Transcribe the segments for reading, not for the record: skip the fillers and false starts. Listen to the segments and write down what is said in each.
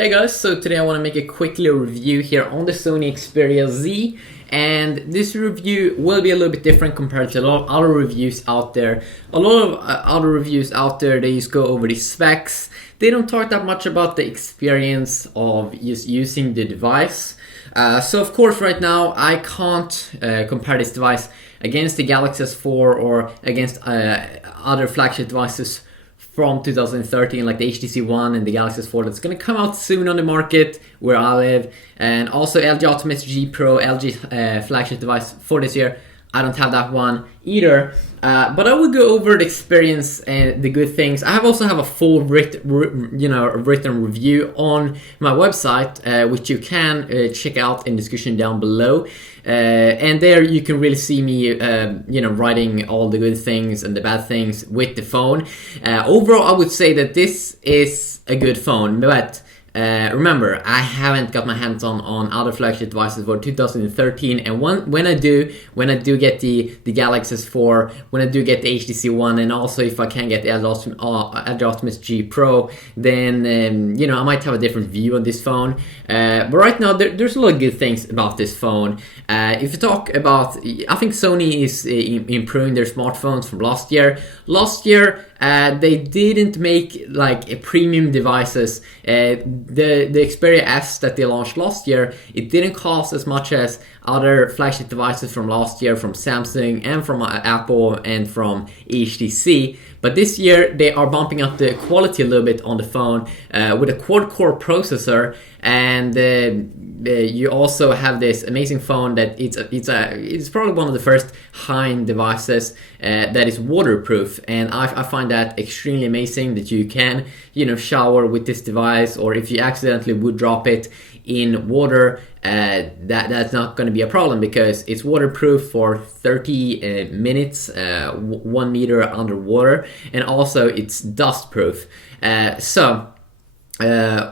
Hey guys, so today I want to make a quick little review here on the Sony Xperia Z, and this review will be a little bit different compared to a lot of other reviews out there. A lot of other reviews out there, they just go over the specs. They don't talk that much about the experience of just using the device. So of course right now I can't compare this device against the Galaxy S4 or against other flagship devices from 2013, like the HTC One and the Galaxy S4 that's going to come out soon on the market where I live, and also LG Optimus G Pro, LG flagship device for this year. I don't have that one either, but I will go over the experience and the good things. I also have a full written review on my website, which you can check out in the description down below. And there you can really see me, writing all the good things and the bad things with the phone. Overall, I would say that this is a good phone, but remember, I haven't got my hands on other flagship devices for 2013, and when I do get the Galaxy S4, when I do get the HTC One, and also if I can get the LG Optimus G Pro, then I might have a different view on this phone. But right now, there's a lot of good things about this phone. If you talk about, I think Sony is improving their smartphones from last year. Last year, they didn't make like premium devices. The Xperia S that they launched last year, it didn't cost as much as other flagship devices from last year from Samsung and from Apple and from HTC. But this year they are bumping up the quality a little bit on the phone with a quad-core processor, and you also have this amazing phone that it's probably one of the first high-end devices that is waterproof, and I find that extremely amazing that you can shower with this device, or if you accidentally would drop it in water, that's not going to be a problem because it's waterproof for 30 minutes, 1 meter underwater, and also it's dust proof.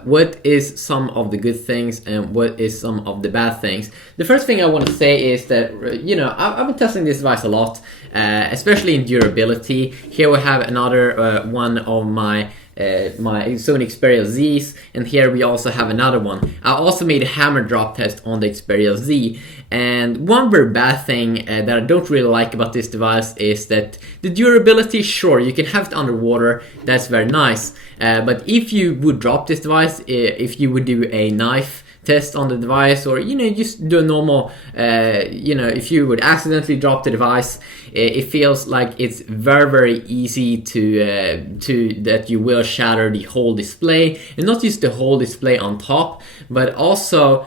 What is some of the good things and what is some of the bad things? The first thing I want to say is that, I've been testing this device a lot, especially in durability. Here we have another one of my Sony Xperia Zs, and here we also have another one. I also made a hammer drop test on the Xperia Z, and one very bad thing that I don't really like about this device is that the durability, sure, you can have it underwater, that's very nice, but if you would drop this device, if you would do a knife test on the device, or just do a normal, if you would accidentally drop the device, it feels like it's very easy to that you will shatter the whole display, and not just the whole display on top, but also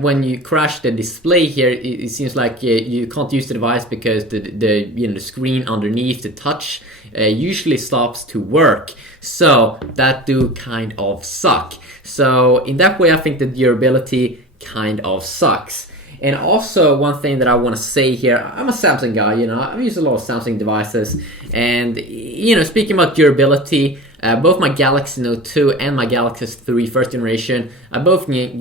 when you crash the display here, it seems like you can't use the device because the screen underneath the touch usually stops to work. So that do kind of suck. So in that way, I think the durability kind of sucks. And also one thing that I want to say here, I'm a Samsung guy, I've used a lot of Samsung devices, and speaking about durability, both my Galaxy Note 2 and my Galaxy S3 first generation, I've both been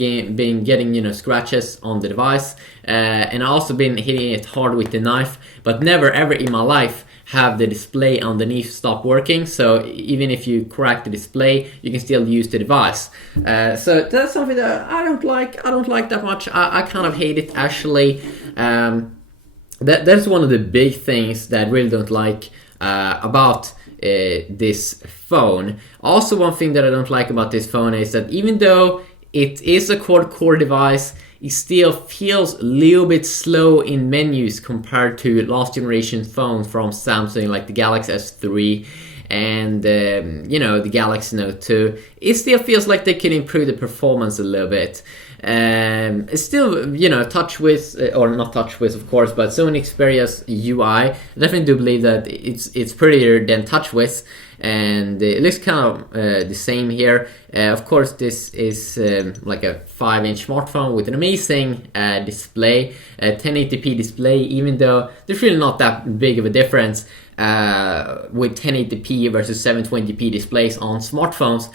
getting scratches on the device, and I've also been hitting it hard with the knife, but never ever in my life have the display underneath stop working. So even if you crack the display, you can still use the device. So that's something that I don't like that much. I kind of hate it, actually. That's one of the big things that I really don't like about this phone. Also, one thing that I don't like about this phone is that even though it is a quad-core device, it still feels a little bit slow in menus compared to last generation phones from Samsung, like the Galaxy S3 and the Galaxy Note 2. It still feels like they can improve the performance a little bit. It's still, TouchWiz, or not TouchWiz of course, but Sony Xperia's UI, I definitely do believe that it's prettier than TouchWiz, and it looks kind of the same here. Of course, this is like a 5-inch smartphone with an amazing display, a 1080p display, even though there's really not that big of a difference with 1080p versus 720p displays on smartphones,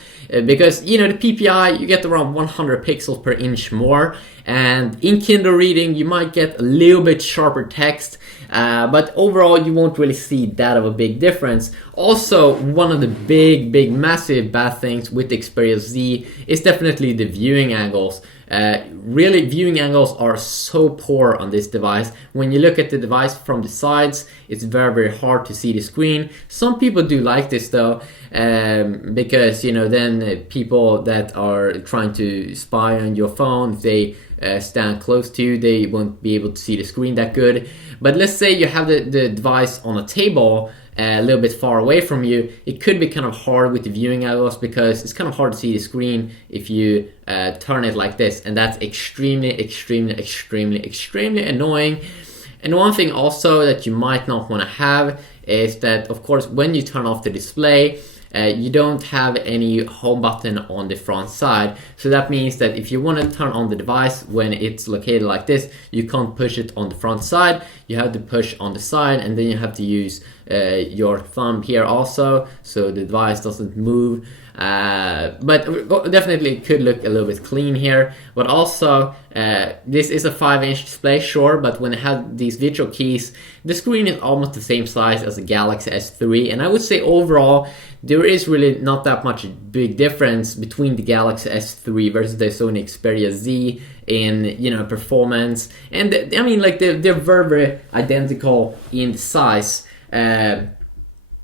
because the PPI, you get around 100 pixels per inch more, and in Kindle reading you might get a little bit sharper text, but overall you won't really see that of a big difference. Also, one of the big massive bad things with the Xperia Z is definitely the viewing angles. Really, viewing angles are so poor on this device. When you look at the device from the sides, it's very hard to see the screen. Some people do like this though, because then people that are trying to spy on your phone, if they stand close to you, they won't be able to see the screen that good. But let's say you have the device on a table a little bit far away from you, it could be kind of hard with the viewing angles because it's kind of hard to see the screen if you turn it like this, and that's extremely annoying. And one thing also that you might not want to have is that, of course, when you turn off the display, you don't have any home button on the front side. So that means that if you want to turn on the device when it's located like this, you can't push it on the front side. You have to push on the side, and then you have to use your thumb here also, so the device doesn't move. But definitely it could look a little bit clean here. But also, this is a 5-inch display, sure, but when it has these virtual keys, the screen is almost the same size as the Galaxy S3, and I would say overall there is really not that much big difference between the Galaxy S3 versus the Sony Xperia Z in performance. And I mean, like, they're very identical in size. They're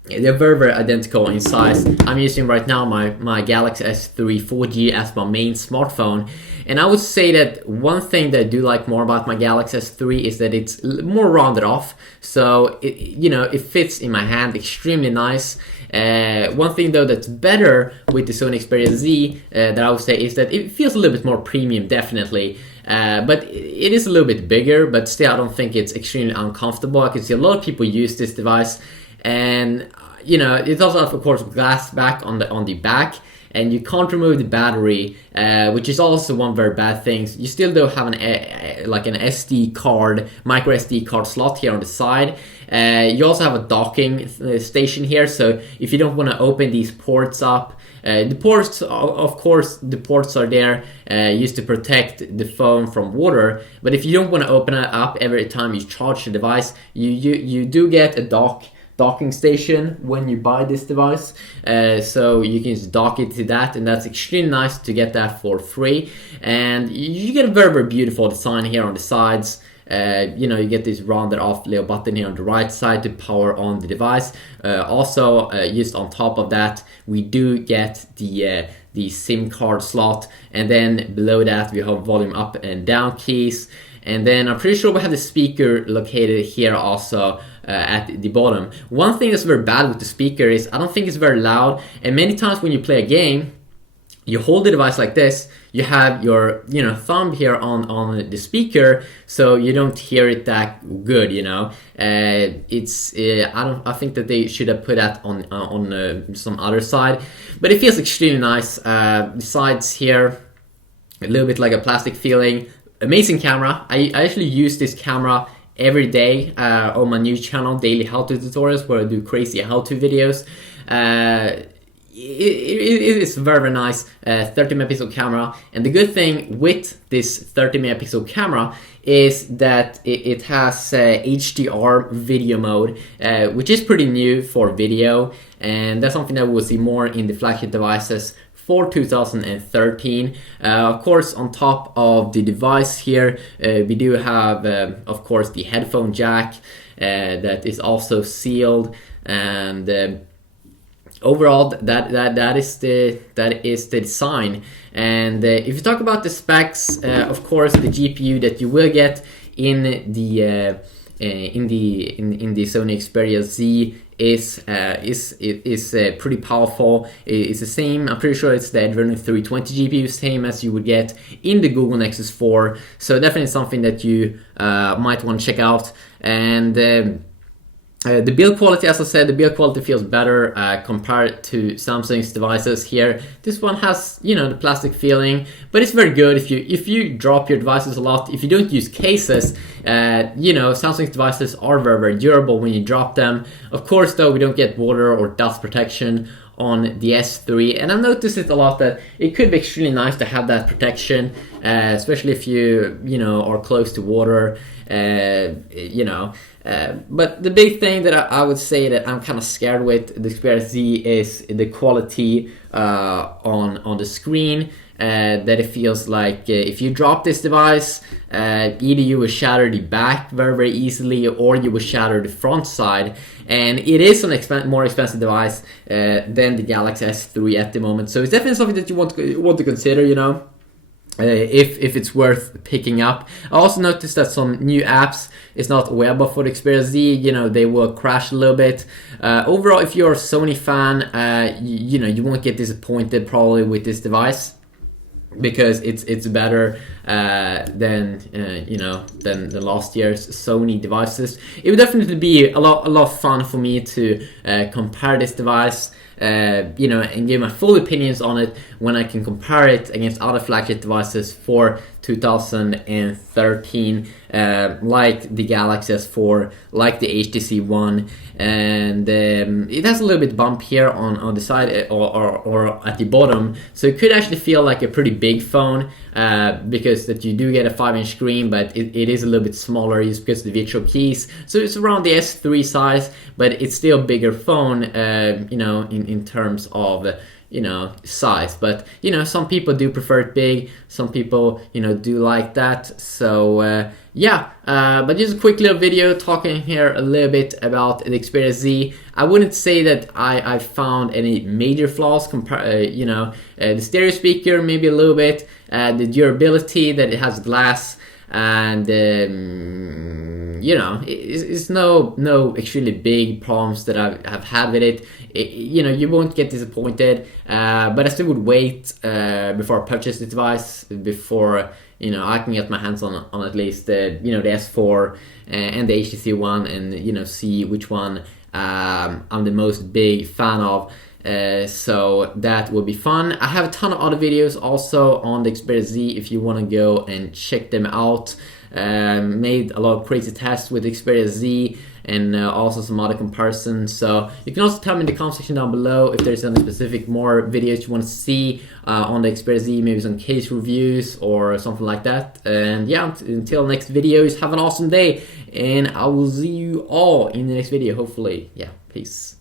very identical in size. I'm using right now my Galaxy S3 4G as my main smartphone, and I would say that one thing that I do like more about my Galaxy S3 is that it's more rounded off, so it fits in my hand extremely nice. One thing though that's better with the Sony Xperia Z that I would say is that it feels a little bit more premium, definitely. But it is a little bit bigger, but still I don't think it's extremely uncomfortable. I can see a lot of people use this device, and it also has, of course, glass back on the back, and you can't remove the battery, which is also one very bad thing. You still do have an SD card, micro SD card slot here on the side. You also have a docking station here, so if you don't want to open these ports up, the ports are there used to protect the phone from water, but if you don't want to open it up every time you charge the device, you do get a docking station when you buy this device, so you can just dock it to that, and that's extremely nice to get that for free. And you get a very beautiful design here on the sides. You get this rounded off little button here on the right side to power on the device. Also, just on top of that, we do get the SIM card slot, and then below that we have volume up and down keys, and then I'm pretty sure we have the speaker located here also at the bottom. One thing that's very bad with the speaker is I don't think it's very loud, and many times when you play a game, you hold the device like this, you have your thumb here on the speaker, so you don't hear it that good. I think that they should have put that on some other side, but it feels extremely nice. Besides here, a little bit like a plastic feeling. Amazing camera. I actually use this camera every day on my new channel, Daily How-To Tutorials, where I do crazy how-to videos. It is very nice 30 megapixel camera, and the good thing with this 30 megapixel camera is that it has HDR video mode, which is pretty new for video, and that's something that we'll see more in the flagship devices for 2013. Of course, on top of the device here, we do have, of course, the headphone jack that is also sealed, and overall, that is the design. And if you talk about the specs, of course, the GPU that you will get in the Sony Xperia Z is pretty powerful. It's the same. I'm pretty sure it's the Adreno 320 GPU, same as you would get in the Google Nexus 4. So definitely something that you might want to check out. And the build quality, as I said, the build quality feels better compared to Samsung's devices here. This one has, the plastic feeling, but it's very good if you drop your devices a lot. If you don't use cases, Samsung's devices are very durable when you drop them. Of course, though, we don't get water or dust protection on the S3, and I've noticed it a lot that it could be extremely nice to have that protection, especially if you know, are close to water, you know. But the big thing that I would say that I'm kind of scared with the Xperia Z is the quality on the screen. That it feels like if you drop this device, either you will shatter the back very easily, or you will shatter the front side. And it is an more expensive device than the Galaxy S3 at the moment, so it's definitely something that you want to consider, you know. If it's worth picking up. I also noticed that some new apps is not available for the Xperia Z. You know, they will crash a little bit. Overall, if you're a Sony fan, you know, you won't get disappointed probably with this device, because it's better than you know, than the last year's Sony devices. It would definitely be a lot of fun for me to compare this device, you know, and give my full opinions on it when I can compare it against other flagship devices for 2013, like the Galaxy S4, like the HTC One, and it has a little bit bump here on the side or at the bottom, so it could actually feel like a pretty big phone, because that you do get a 5-inch screen, but it is a little bit smaller just because of the virtual keys. So it's around the S3 size, but it's still a bigger phone, you know, in terms of, you know, size. But you know, some people do prefer it big, some people, you know, do like that. So yeah, but just a quick little video talking here a little bit about the Xperia Z. I wouldn't say that I found any major flaws. You know, the stereo speaker maybe a little bit, the durability that it has glass, and you know, it's no extremely big problems that I've had with it. You know, you won't get disappointed, but I still would wait before I purchase the device, before, you know, I can get my hands on at least you know, the S4 and the HTC One, and you know, see which one I'm the most big fan of. So that will be fun. I have a ton of other videos also on the Xperia Z if you want to go and check them out. Made a lot of crazy tests with the Xperia Z, and also some other comparisons. So you can also tell me in the comment section down below if there's any specific more videos you want to see on the Xperia Z, maybe some case reviews or something like that. And yeah, until next videos, have an awesome day, and I will see you all in the next video, hopefully. Yeah, peace.